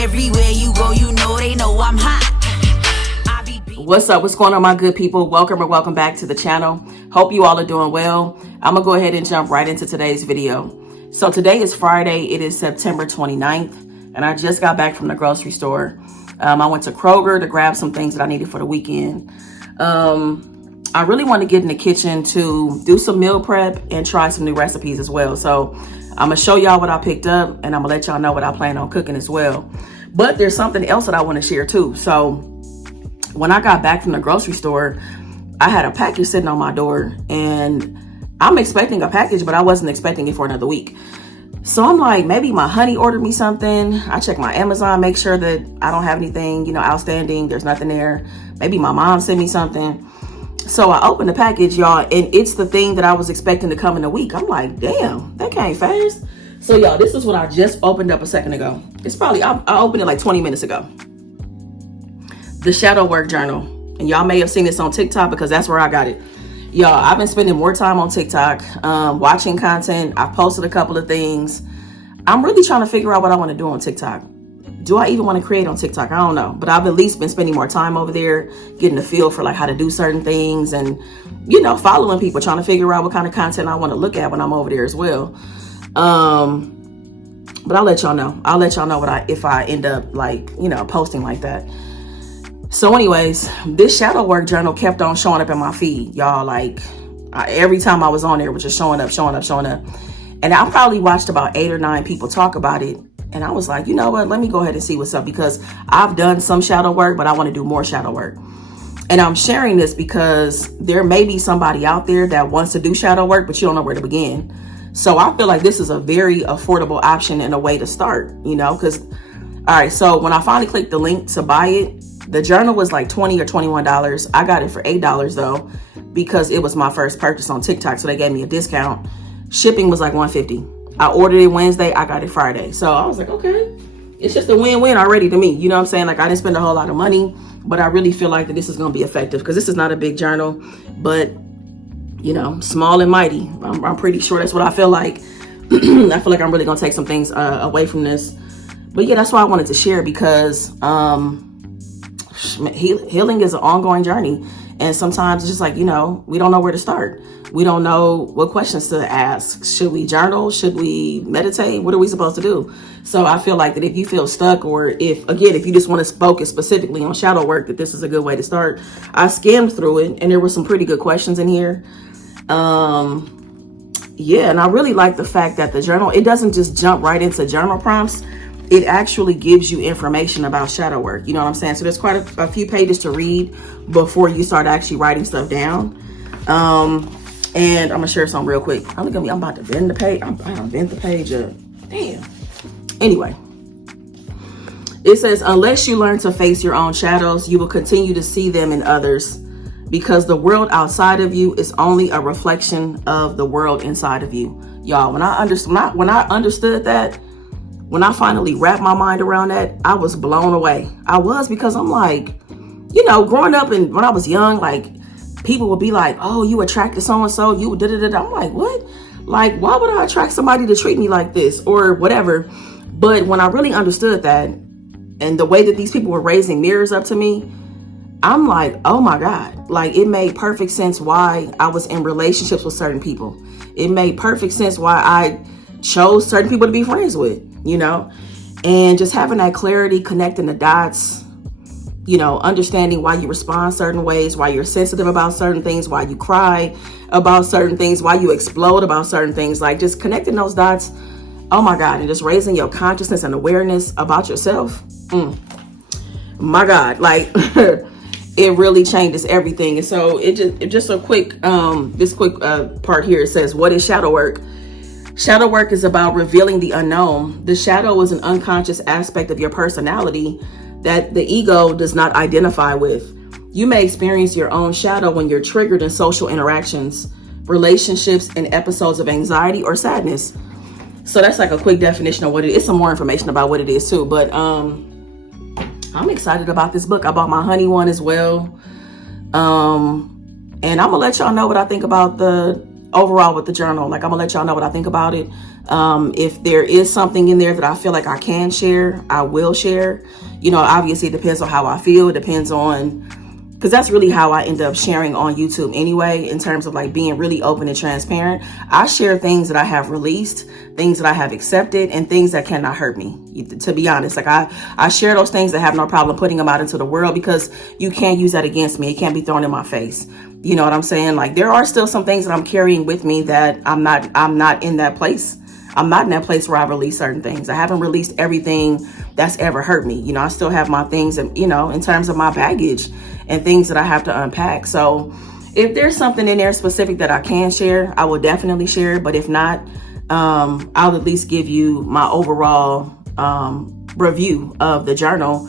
Everywhere you go, you know they know I'm hot. What's up? What's going on, my good people? Welcome or welcome back to the channel. Hope you all are doing well. I'm gonna go ahead and jump right into today's video. So today is Friday. It is September 29th, and I just got back from the grocery store. I went to Kroger to grab some things that I needed for the weekend. I really want to get in the kitchen to do some meal prep and try some new recipes as well. So I'm gonna show y'all what I picked up, and I'm gonna let y'all know what I plan on cooking as well. But there's something else that I want to share too. So when I got back from the grocery store, I had a package sitting on my door, and I'm expecting a package, but I wasn't expecting it for another week. So I'm like, maybe my honey ordered me something. I check my Amazon, make sure that I don't have anything, outstanding. There's nothing there. Maybe my mom sent me something. So I opened the package, y'all, and it's the thing that I was expecting to come in a week. I'm like, damn, that came fast. So y'all, this is what I just opened up a second ago. It's probably, I opened it like 20 minutes ago. The Shadow Work Journal. And y'all may have seen this on TikTok because that's where I got it. Y'all, I've been spending more time on TikTok, watching content. I've posted a couple of things. I'm really trying to figure out what I want to do on TikTok. Do I even want to create on TikTok? I don't know. But I've at least been spending more time over there, getting a feel for like how to do certain things and, following people, trying to figure out what kind of content I want to look at when I'm over there as well. But I'll let y'all know. I'll let y'all know if I end up posting like that. So anyways, this shadow work journal kept on showing up in my feed, y'all. Every time I was on there, it was just showing up. And I probably watched about 8 or 9 people talk about it. And I was like, you know what? Let me go ahead and see what's up, because I've done some shadow work, but I want to do more shadow work. And I'm sharing this because there may be somebody out there that wants to do shadow work, but you don't know where to begin. So I feel like this is a very affordable option and a way to start, because, all right, so when I finally clicked the link to buy it, the journal was like $20 or $21. I got it for $8 though, because it was my first purchase on TikTok. So they gave me a discount. Shipping was like $150. I ordered it Wednesday. I got it Friday. So I was like, okay, it's just a win-win already to me. You know what I'm saying? Like, I didn't spend a whole lot of money, but I really feel like that this is going to be effective, because this is not a big journal, but small and mighty. I'm pretty sure that's what I feel like. I feel like I'm really going to take some things away from this. But yeah, that's why I wanted to share, because healing is an ongoing journey, and sometimes it's just like, we don't know where to start. We don't know what questions to ask. Should we journal? Should we meditate? What are we supposed to do? So I feel like that if you feel stuck, or if you just want to focus specifically on shadow work, that this is a good way to start. I skimmed through it, and there were some pretty good questions in here. Yeah, and I really like the fact that the journal, it doesn't just jump right into journal prompts. It actually gives you information about shadow work. You know what I'm saying? So there's quite a few pages to read before you start actually writing stuff down. And I'm gonna share some real quick. I'm about to bend the page. I don't bend the page up. Damn. Anyway, it says, unless you learn to face your own shadows, you will continue to see them in others, because the world outside of you is only a reflection of the world inside of you. Y'all, when I understood that, when I finally wrapped my mind around that, I was blown away. I was, because I'm like, growing up and when I was young, like, people would be like, oh, you attracted so-and-so, you da-da-da-da. I'm like, what? Like, why would I attract somebody to treat me like this or whatever? But when I really understood that, and the way that these people were raising mirrors up to me, I'm like, oh my God. Like, it made perfect sense why I was in relationships with certain people. It made perfect sense why I chose certain people to be friends with, and just having that clarity, connecting the dots, understanding why you respond certain ways, why you're sensitive about certain things, why you cry about certain things, why you explode about certain things, like just connecting those dots. Oh my God. And just raising your consciousness and awareness about yourself. My God, like it really changes everything. And so it just a quick, this quick part here, it says, what is shadow work? Shadow work is about revealing the unknown. The shadow is an unconscious aspect of your personality that the ego does not identify with. You may experience your own shadow when you're triggered in social interactions, relationships, and episodes of anxiety or sadness. So that's like a quick definition of what it is. Some more information about what it is too. But I'm excited about this book. I bought my honey one as well. And I'm gonna let y'all know what I think about the overall with the journal. Like, I'm gonna let y'all know what I think about it. If there is something in there that I feel like I can share, I will share. You know, obviously it depends on how I feel. It depends on, because that's really how I end up sharing on YouTube anyway, in terms of like being really open and transparent. I share things that I have released, things that I have accepted, and things that cannot hurt me, to be honest. Like, I share those things that have no problem putting them out into the world, because you can't use that against me. It can't be thrown in my face. You know what I'm saying? Like, there are still some things that I'm carrying with me that I'm not in that place. I'm not in that place where I release certain things. I haven't released everything that's ever hurt me. You know, I still have my things, and, you know, in terms of my baggage and things that I have to unpack. So if there's something in there specific that I can share, I will definitely share. But if not, I'll at least give you my overall review of the journal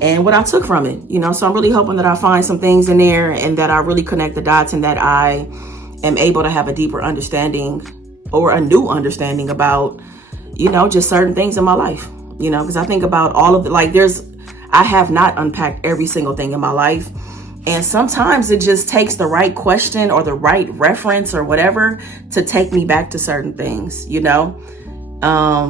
and what I took from it. You know, so I'm really hoping that I find some things in there and that I really connect the dots, and that I am able to have a deeper understanding, or a new understanding about, you know, just certain things in my life. You know, because I think about all of it, like, I have not unpacked every single thing in my life. And sometimes it just takes the right question or the right reference or whatever to take me back to certain things, you know?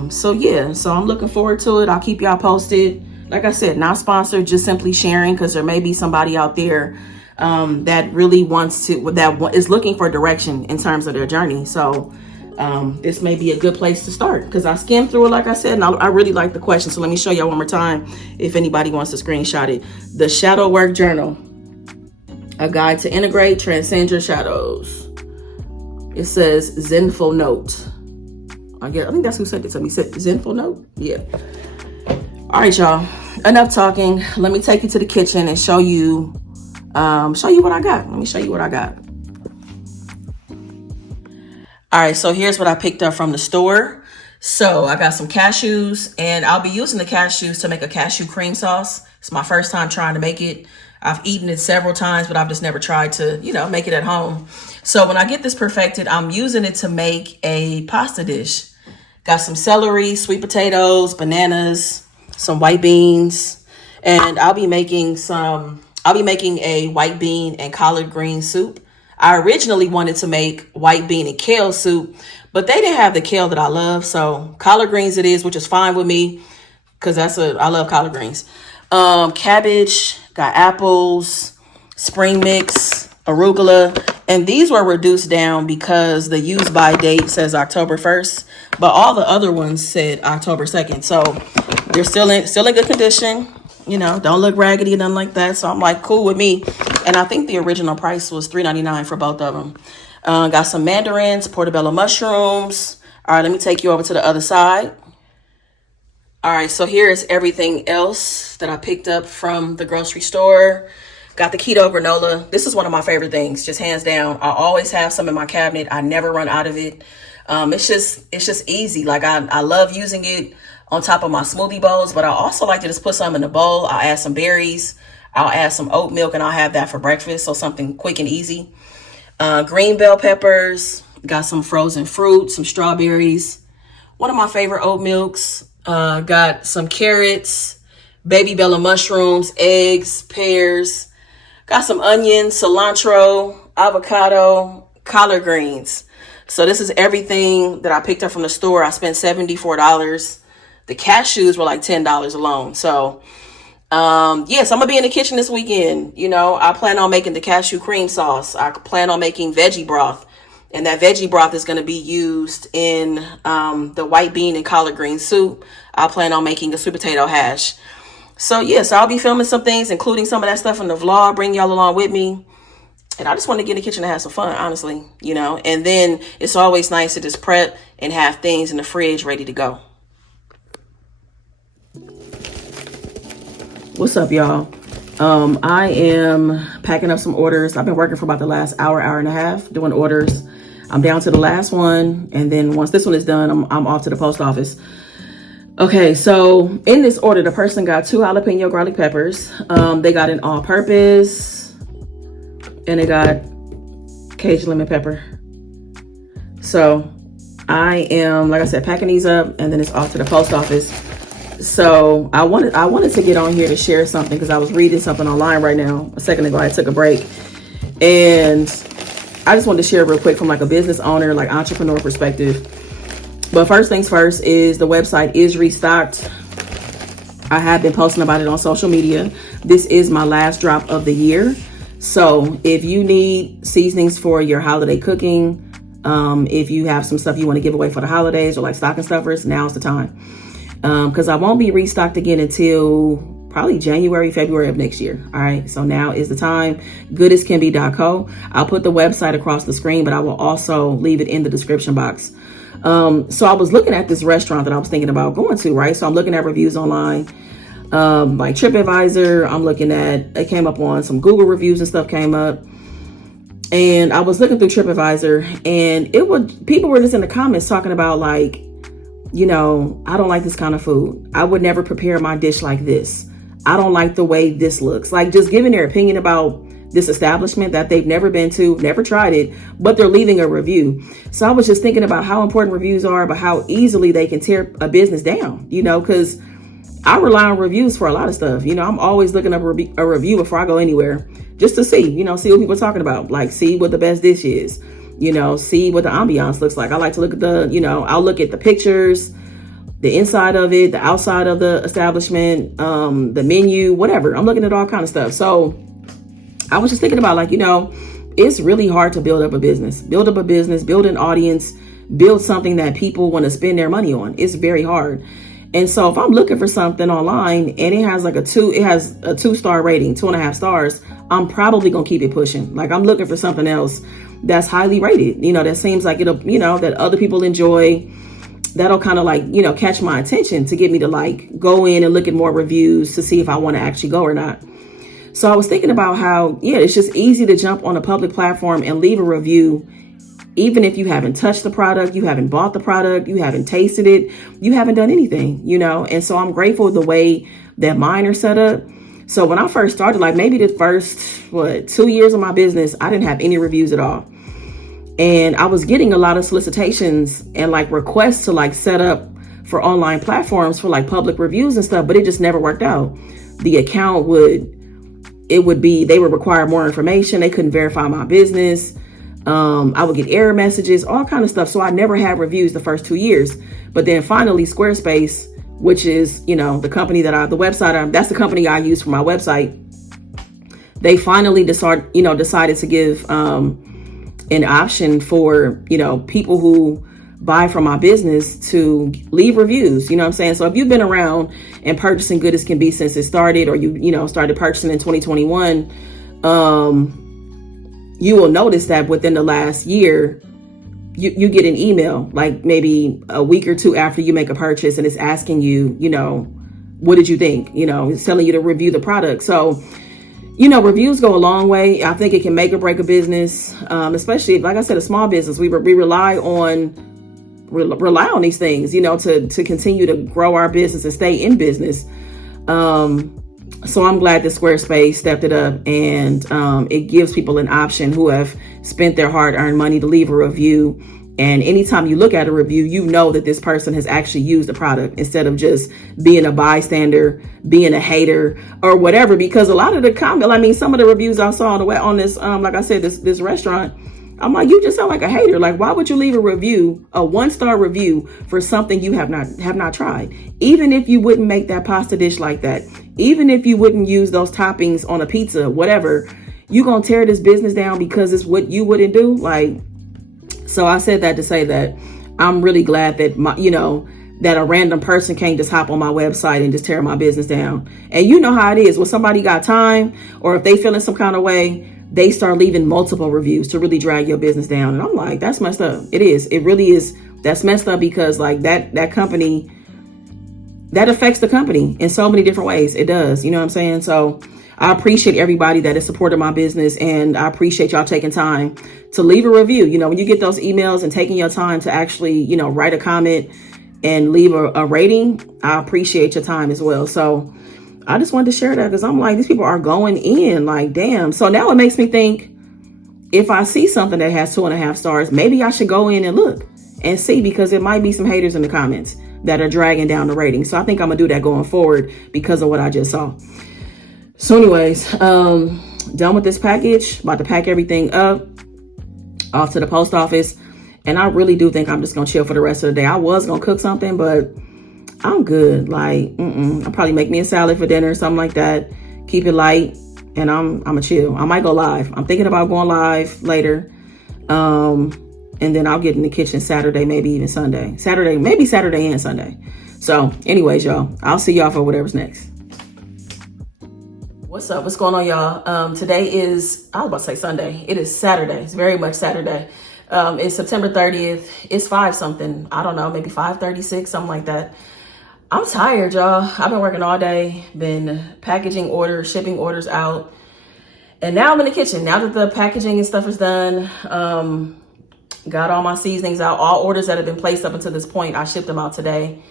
So yeah, so I'm looking forward to it. I'll keep y'all posted. Like I said, not sponsored, just simply sharing, because there may be somebody out there that really wants to, that is looking for direction in terms of their journey. So this may be a good place to start, because I skimmed through it, like I said, and I really like the question. So let me show y'all one more time if anybody wants to screenshot it. The Shadow Work Journal, a guide to integrate, transcend your shadows. It says Zenful Note. I think that's who sent it to me. Zenful Note? Yeah. All right, y'all. Enough talking. Let me take you to the kitchen and show you what I got. Let me show you what I got. All right, so here's what I picked up from the store. So I got some cashews, and I'll be using the cashews to make a cashew cream sauce. It's my first time trying to make it. I've eaten it several times, but I've just never tried to, you know, make it at home. So when I get this perfected, I'm using it to make a pasta dish. Got some celery, sweet potatoes, bananas, some white beans, and I'll be making a white bean and collard green soup. I originally wanted to make white bean and kale soup, but they didn't have the kale that I love. So collard greens it is, which is fine with me, because I love collard greens. Cabbage, got apples, spring mix, arugula, and these were reduced down because the use by date says October 1st, but all the other ones said October 2nd. So they're still in good condition. You know, don't look raggedy, nothing like that. So I'm like, cool with me. And I think the original price was $3.99 for both of them. Got some mandarins, portobello mushrooms. All right, let me take you over to the other side. All right, so here is everything else that I picked up from the grocery store. Got the keto granola. This is one of my favorite things, just hands down. I always have some in my cabinet. I never run out of it. It's just easy. Like, I love using it on top of my smoothie bowls, but I also like to just put some in the bowl. I'll add some berries, I'll add some oat milk, and I'll have that for breakfast. So something quick and easy. Green bell peppers, got some frozen fruit, some strawberries, one of my favorite oat milks, got some carrots, baby bella mushrooms, eggs, pears, got some onions, cilantro, avocado, collard greens. So this is everything that I picked up from the store. I spent $74. The cashews were like $10 alone. So, yes, I'm gonna be in the kitchen this weekend. You know, I plan on making the cashew cream sauce. I plan on making veggie broth, and that veggie broth is gonna be used in the white bean and collard green soup. I plan on making a sweet potato hash. So, yes, I'll be filming some things, including some of that stuff in the vlog. Bring y'all along with me. And I just want to get in the kitchen and have some fun, honestly, you know. And then it's always nice to just prep and have things in the fridge ready to go. What's up, y'all? I am packing up some orders. I've been working for about the last hour and a half doing orders. I'm down to the last one, and then once this one is done, I'm off to the post office. Okay, so in this order, the person got 2 jalapeno garlic peppers. They got an all-purpose, and they got Cajun lemon pepper. So I am, like I said, packing these up, and then it's off to the post office. So I wanted to get on here to share something, because I was reading something online right now. A second ago, I took a break, and I just wanted to share real quick from like a business owner, like entrepreneur perspective. But first things first is the website is restocked. I have been posting about it on social media. This is my last drop of the year. So if you need seasonings for your holiday cooking, if you have some stuff you want to give away for the holidays or like stocking stuffers, now's the time. Because I won't be restocked again until probably January, February of next year. All right. So now is the time. goodascanbe.co. I'll put the website across the screen, but I will also leave it in the description box. So I was looking at this restaurant that I was thinking about going to, right? So I'm looking at reviews online, like TripAdvisor. I'm looking at, it came up on some Google reviews and stuff came up. And I was looking through TripAdvisor, and people were just in the comments talking about like, you know, I don't like this kind of food. I would never prepare my dish like this. I don't like the way this looks. Like just giving their opinion about this establishment that they've never been to, never tried it, but they're leaving a review. So I was just thinking about how important reviews are, but how easily they can tear a business down, you know, because I rely on reviews for a lot of stuff. You know, I'm always looking up a review before I go anywhere just to see, you know, see what people are talking about, like see what the best dish is, you know, see what the ambiance looks like. I like to look at the, you know, I'll look at the pictures, the inside of it, the outside of the establishment, the menu, whatever. I'm looking at all kind of stuff. So I was just thinking about like, you know, it's really hard to build up a business, build an audience, build something that people want to spend their money on. It's very hard. And so if I'm looking for something online and it has a 2-star rating, 2.5 stars, I'm probably going to keep it pushing. Like I'm looking for something else that's highly rated, you know, that seems like it'll, you know, that other people enjoy. That'll kind of like, you know, catch my attention to get me to like go in and look at more reviews to see if I want to actually go or not. So I was thinking about how, yeah, it's just easy to jump on a public platform and leave a review. Even if you haven't touched the product, you haven't bought the product, you haven't tasted it, you haven't done anything, you know? And so I'm grateful the way that mine are set up. So when I first started, like maybe the first, 2 years of my business, I didn't have any reviews at all. And I was getting a lot of solicitations and like requests to like set up for online platforms for like public reviews and stuff, but it just never worked out. The account they would require more information. They couldn't verify my business. I would get error messages, all kind of stuff. So I never had reviews the first 2 years. But then finally Squarespace, which is, you know, the company that's the company I use for my website. They finally decided to give an option for, you know, people who buy from my business to leave reviews. You know what I'm saying? So if you've been around and purchasing Good as Can Be since it started, or you know, started purchasing in 2021, you will notice that within the last year, you get an email like maybe a week or two after you make a purchase, and it's asking you, you know, what did you think? You know, it's telling you to review the product. So, you know, reviews go a long way. I think it can make or break a business, especially, like I said, a small business. We rely on these things, you know, to continue to grow our business and stay in business. So I'm glad that Squarespace stepped it up, and it gives people an option who have spent their hard-earned money to leave a review. And anytime you look at a review, you know that this person has actually used the product instead of just being a bystander, being a hater or whatever. Because a lot of the some of the reviews I saw on this, like I said, this restaurant, I'm like, you just sound like a hater. Like, why would you leave a 1-star review for something you have not tried? Even if you wouldn't make that pasta dish like that, even if you wouldn't use those toppings on a pizza, whatever, you gonna tear this business down because it's what you wouldn't do. Like, so I said that to say that I'm really glad that that a random person can't just hop on my website and just tear my business down. And you know how it is when somebody got time, or if they feeling some kind of way, they start leaving multiple reviews to really drag your business down. And I'm like, that's messed up. It is. It really is. That's messed up, because like that company, that affects the company in so many different ways. It does. You know what I'm saying? So I appreciate everybody that has supported my business, and I appreciate y'all taking time to leave a review. You know, when you get those emails and taking your time to actually, you know, write a comment and leave a rating, I appreciate your time as well. So I just wanted to share that, because I'm like, these people are going in like, damn. So now it makes me think, if I see something that has 2.5 stars, maybe I should go in and look and see, because it might be some haters in the comments that are dragging down the rating. So I think I'm gonna do that going forward because of what I just saw. So anyways, done with this package, about to pack everything up. off to the post office. And I really do think I'm just gonna chill for the rest of the day. I was gonna cook something, but I'm good. Like, I'll probably make me a salad for dinner or something like that. Keep it light, and I'm a chill. I might go live. I'm thinking about going live later. And then I'll get in the kitchen Saturday, maybe even Sunday. Maybe Saturday and Sunday. So anyways, y'all, I'll see y'all for whatever's next. What's up? What's going on, y'all? Today is, I was about to say Sunday. It is Saturday. It's very much Saturday. It's September 30th. It's 5 something. I don't know, maybe 5:36, something like that. I'm tired, y'all. I've been working all day, been packaging orders, shipping orders out. And now I'm in the kitchen. Now that the packaging and stuff is done, got all my seasonings out. All orders that have been placed up until this point, I shipped them out today.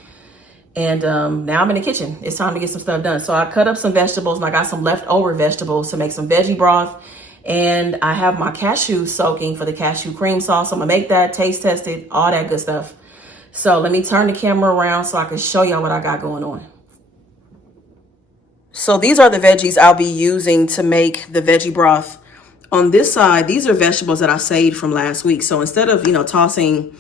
And now I'm in the kitchen. It's time to get some stuff done. So I cut up some vegetables, and I got some leftover vegetables to make some veggie broth. And I have my cashews soaking for the cashew cream sauce. I'm gonna make that, taste test it, all that good stuff. So let me turn the camera around so I can show y'all what I got going on. So these are the veggies I'll be using to make the veggie broth. On this side, these are vegetables that I saved from last week. So instead of, tossing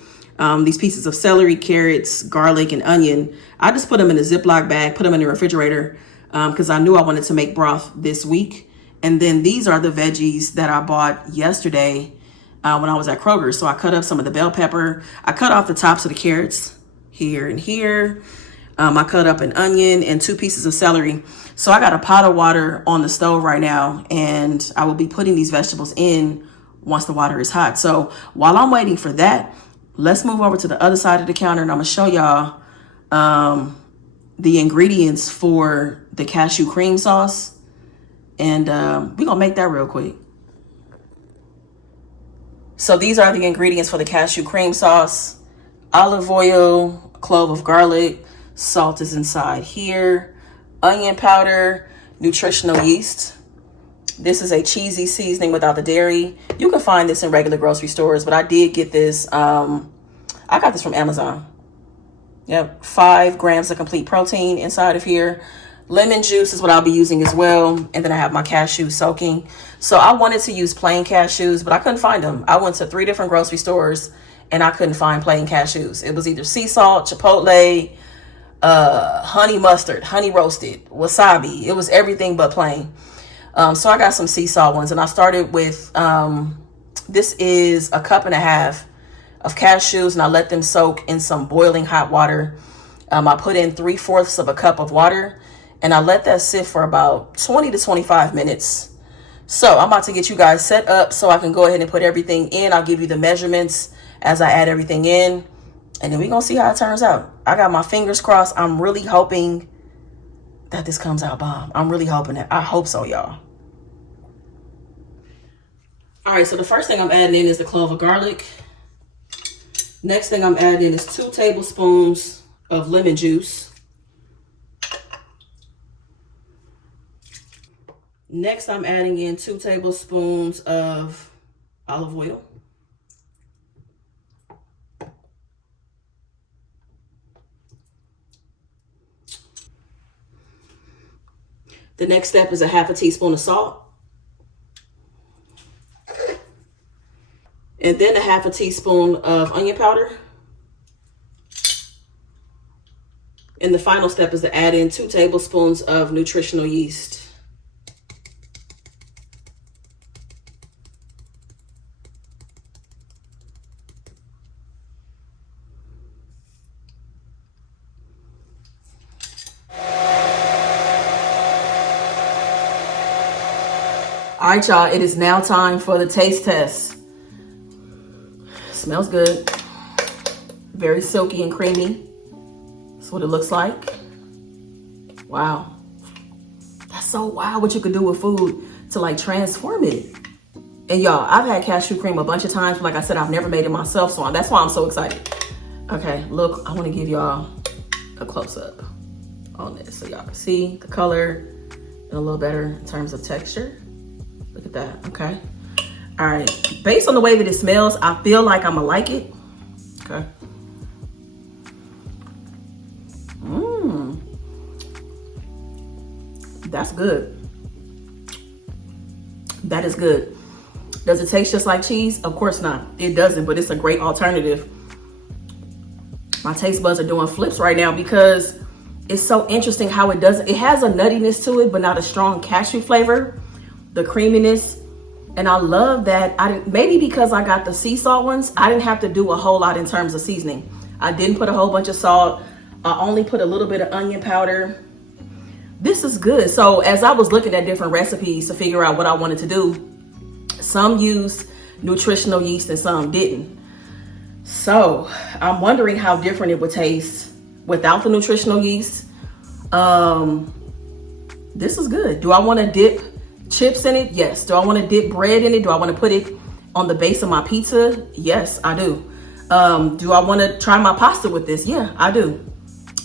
these pieces of celery, carrots, garlic, and onion, I just put them in a Ziploc bag, put them in the refrigerator because I knew I wanted to make broth this week. And then these are the veggies that I bought yesterday when I was at Kroger. So I cut up some of the bell pepper. I cut off the tops of the carrots here and here. I cut up an onion and 2 pieces of celery. So I got a pot of water on the stove right now, and I will be putting these vegetables in once the water is hot. So while I'm waiting for that, let's move over to the other side of the counter, and I'm gonna show y'all the ingredients for the cashew cream sauce. And we're gonna make that real quick. So these are the ingredients for the cashew cream sauce: olive oil, clove of garlic, salt is inside here, onion powder, nutritional yeast. This is a cheesy seasoning without the dairy. You can find this in regular grocery stores, but I did get this. I got this from Amazon. Yep, 5 grams of complete protein inside of here. Lemon juice is what I'll be using as well. And then I have my cashews soaking. So I wanted to use plain cashews, but I couldn't find them. I went to 3 different grocery stores and I couldn't find plain cashews. It was either sea salt, chipotle, honey mustard, honey roasted, wasabi. It was everything but plain. So I got some sea salt ones, and I started with, this is 1.5 cups of cashews, and I let them soak in some boiling hot water. I put in 3/4 cup of water, and I let that sit for about 20 to 25 minutes. So I'm about to get you guys set up so I can go ahead and put everything in. I'll give you the measurements as I add everything in, and then we're gonna see how it turns out. I got my fingers crossed. I'm really hoping that this comes out bomb. I'm really hoping that. I hope so, y'all. All right, so the first thing I'm adding in is the clove of garlic. Next thing I'm adding in is 2 tablespoons of lemon juice. Next, I'm adding in 2 tablespoons of olive oil. The next step is 1/2 teaspoon of salt. And then 1/2 teaspoon of onion powder. And the final step is to add in 2 tablespoons of nutritional yeast. All right, y'all, it is now time for the taste test. Smells good. Very silky and creamy. That's what it looks like. Wow. That's so wild what you could do with food to like transform it. And y'all, I've had cashew cream a bunch of times. But like I said, I've never made it myself, so that's why I'm so excited. Okay, look, I want to give y'all a close-up on this so y'all can see the color and a little better in terms of texture. Look at that, okay. All right, based on the way that it smells, I feel like I'm gonna like it. Okay. That's good. That is good. Does it taste just like cheese? Of course not. It doesn't, but it's a great alternative. My taste buds are doing flips right now because it's so interesting how it has a nuttiness to it, but not a strong cashew flavor, the creaminess. And I love that. Maybe because I got the sea salt ones, I didn't have to do a whole lot in terms of seasoning. I didn't put a whole bunch of salt. I only put a little bit of onion powder. This is good. So as I was looking at different recipes to figure out what I wanted to do, some used nutritional yeast and some didn't. So I'm wondering how different it would taste without the nutritional yeast. This is good. Do I want to dip chips in it? Yes. Do I want to dip bread in it? Do I want to put it on the base of my pizza? Yes, I do. Do I want to try my pasta with this? Yeah, I do.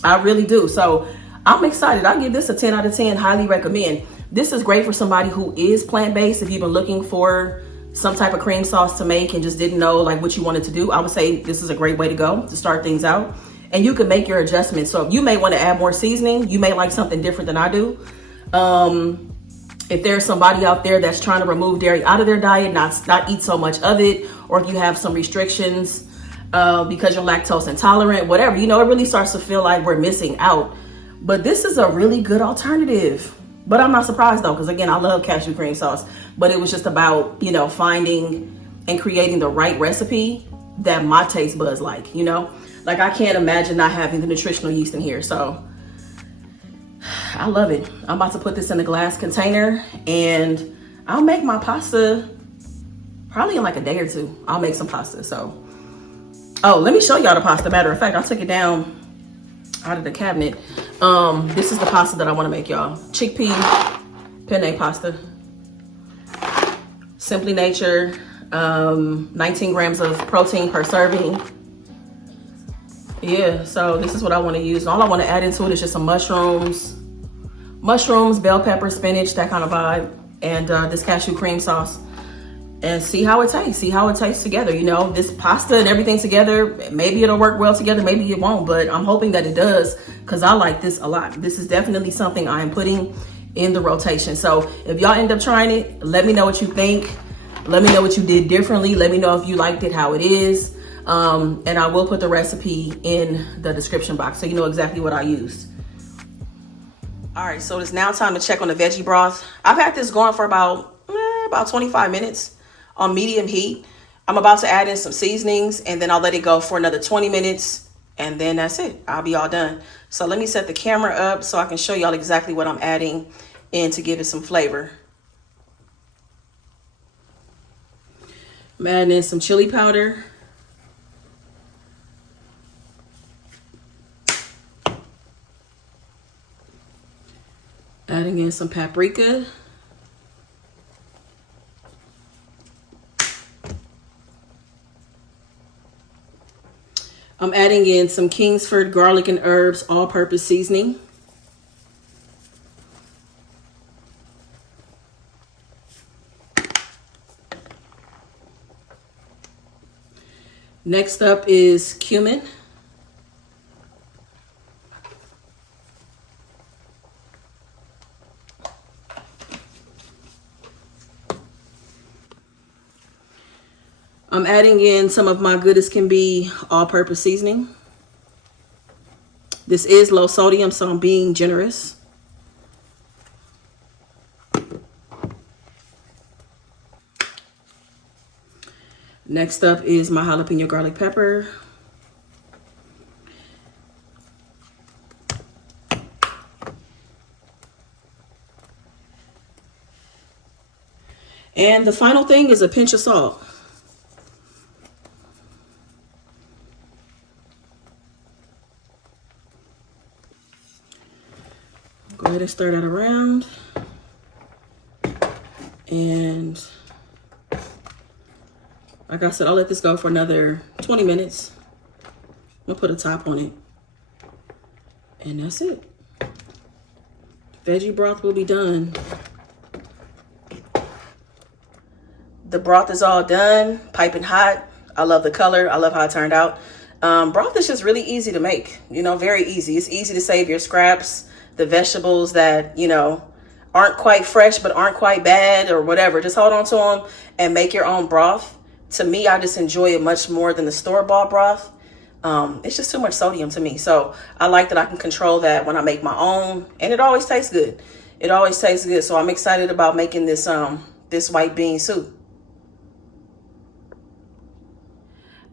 I really do. So I'm excited. I give this a 10 out of 10. Highly recommend. This is great for somebody who is plant-based. If you've been looking for some type of cream sauce to make and just didn't know like what you wanted to do, I would say this is a great way to go to start things out. And you can make your adjustments. So you may want to add more seasoning. You may like something different than I do. If there's somebody out there that's trying to remove dairy out of their diet, not eat so much of it, or if you have some restrictions because you're lactose intolerant, whatever, it really starts to feel like we're missing out. But this is a really good alternative. But I'm not surprised though, because again, I love cashew cream sauce. But it was just about, finding and creating the right recipe that my taste buds like, Like I can't imagine not having the nutritional yeast in here. So I love it. I'm about to put this in a glass container and I'll make my pasta probably in like a day or two. I'll make some pasta. So, let me show y'all the pasta. Matter of fact, I took it down out of the cabinet. This is the pasta that I want to make, y'all. Chickpea penne pasta. Simply Nature. 19 grams of protein per serving. Yeah, so this is what I want to use. All I want to add into it is just some mushrooms, bell pepper, spinach, that kind of vibe, and this cashew cream sauce. And see how it tastes. See how it tastes together. This pasta and everything together, maybe it'll work well together, maybe it won't, but I'm hoping that it does because I like this a lot. This is definitely something I am putting in the rotation. So if y'all end up trying it, let me know what you think. Let me know what you did differently. Let me know if you liked it, how it is. And I will put the recipe in the description box so you know exactly what I used. All right, so it's now time to check on the veggie broth. I've had this going for about 25 minutes on medium heat. I'm about to add in some seasonings and then I'll let it go for another 20 minutes and then that's it. I'll be all done. So let me set the camera up so I can show y'all exactly what I'm adding in to give it some flavor. I'm adding in some chili powder. Adding in some paprika. I'm adding in some Kingsford garlic and herbs all-purpose seasoning. Next up is cumin. I'm adding in some of my good as can be all-purpose seasoning. This is low sodium, so I'm being generous. Next up is my jalapeno garlic pepper. And the final thing is a pinch of salt. Go ahead and stir that around. And like I said, I'll let this go for another 20 minutes. I'm gonna put a top on it. And that's it. Veggie broth will be done. The broth is all done, piping hot. I love the color. I love how it turned out. Broth is just really easy to make, very easy. It's easy to save your scraps, the vegetables that, aren't quite fresh but aren't quite bad or whatever. Just hold on to them and make your own broth. To me, I just enjoy it much more than the store-bought broth. It's just too much sodium to me. So I like that I can control that when I make my own, and it always tastes good. It always tastes good. So I'm excited about making this this white bean soup.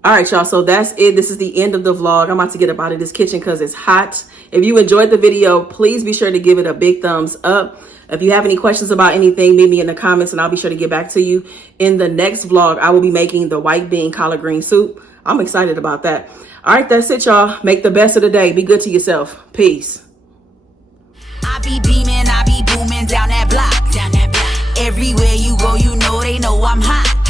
All right, y'all, so that's it. This is the end of the vlog. I'm about to get up out of this kitchen because it's hot. If you enjoyed the video, please be sure to give it a big thumbs up. If you have any questions about anything, leave me in the comments and I'll be sure to get back to you. In the next vlog, I will be making the white bean collard green soup. I'm excited about that. All right, that's it, y'all. Make the best of the day. Be good to yourself. Peace. I be beaming, I be booming down that block. Everywhere you go, you know they know I'm hot.